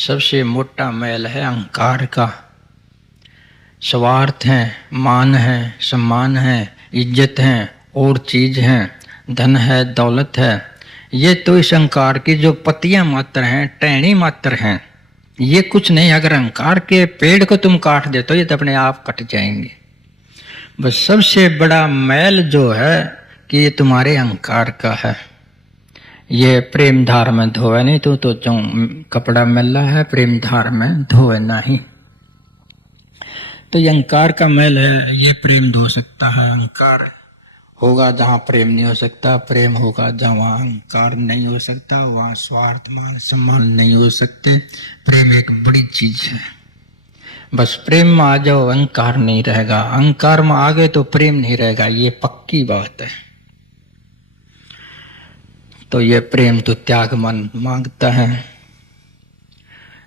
सबसे मोटा मैल है अहंकार का। स्वार्थ है, मान है, सम्मान है, इज्जत है, और चीज है, धन है, दौलत है, ये तो इस अहंकार की जो पत्तियां मात्र हैं, टहनी मात्र हैं, ये कुछ नहीं। अगर अहंकार के पेड़ को तुम काट दे तो ये तो अपने आप कट जाएंगे। बस सबसे बड़ा मैल जो है कि ये तुम्हारे अहंकार का है। ये प्रेम धार में धोए नहीं तो जो कपड़ा मैला है प्रेम धार में धोए नहीं। तो ये अहंकार का मैल है, ये प्रेम धो सकता है। अहंकार होगा जहां प्रेम नहीं हो सकता, प्रेम होगा जहां अहंकार नहीं हो सकता, वहां स्वार्थ मान सम्मान नहीं हो सकते। प्रेम एक बड़ी चीज है। बस प्रेम में आ जाओ, अहंकार नहीं रहेगा। अहंकार में आ गए तो प्रेम नहीं रहेगा, ये पक्की बात है। तो ये प्रेम तो त्याग मांगता है,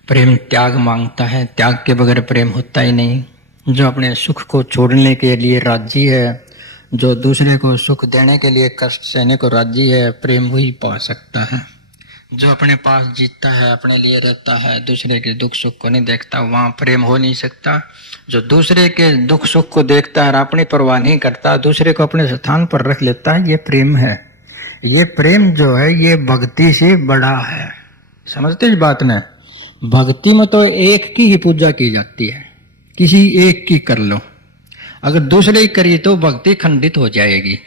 प्रेम त्याग मांगता है। त्याग के बगैर प्रेम होता ही नहीं। जो अपने सुख को छोड़ने के लिए राजी है, जो दूसरे को सुख देने के लिए कष्ट सहने को राजी है, प्रेम वही पा सकता है। जो अपने पास जीतता है, अपने लिए रहता है, दूसरे के दुख सुख को नहीं देखता, वहां प्रेम हो नहीं सकता। जो दूसरे के दुख सुख को देखता है और अपनी परवाह नहीं करता, दूसरे को अपने स्थान पर रख लेता है, ये प्रेम है। ये प्रेम जो है ये भक्ति से बड़ा है। समझते इस बात ने? भक्ति में तो एक की ही पूजा की जाती है, किसी एक की कर लो। अगर दूसरे की करी तो भक्ति खंडित हो जाएगी।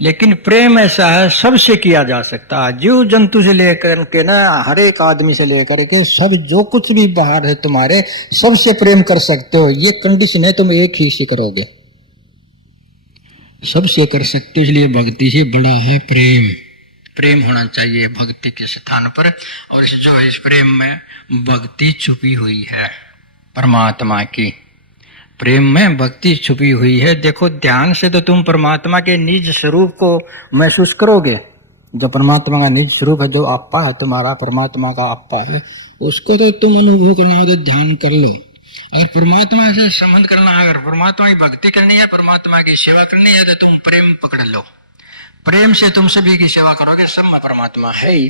लेकिन प्रेम ऐसा है, सबसे किया जा सकता है। जीव जंतु से लेकर के ना, हर एक आदमी से लेकर के सब, जो कुछ भी बाहर है तुम्हारे, सबसे प्रेम कर सकते हो। ये कंडीशन है, तुम एक ही से करोगे, सबसे कर सकते हो। इसलिए भक्ति से बड़ा है प्रेम। प्रेम होना चाहिए भक्ति के स्थान पर। और जो इस प्रेम में भक्ति छुपी हुई है परमात्मा की, प्रेम में भक्ति छुपी हुई है। देखो ध्यान से तो तुम परमात्मा के निज स्वरूप को महसूस करोगे। जो परमात्मा का निज स्वरूप है, जो आपा है तुम्हारा, परमात्मा का आपा है, उसको तो तुम अनुभव करना हो तो ध्यान कर लो। अगर परमात्मा से संबंध करना है, अगर परमात्मा की भक्ति करनी है, परमात्मा की सेवा करनी है, तो तुम प्रेम पकड़ लो। प्रेम से तुम सभी की सेवा करोगे, सब में परमात्मा है ही।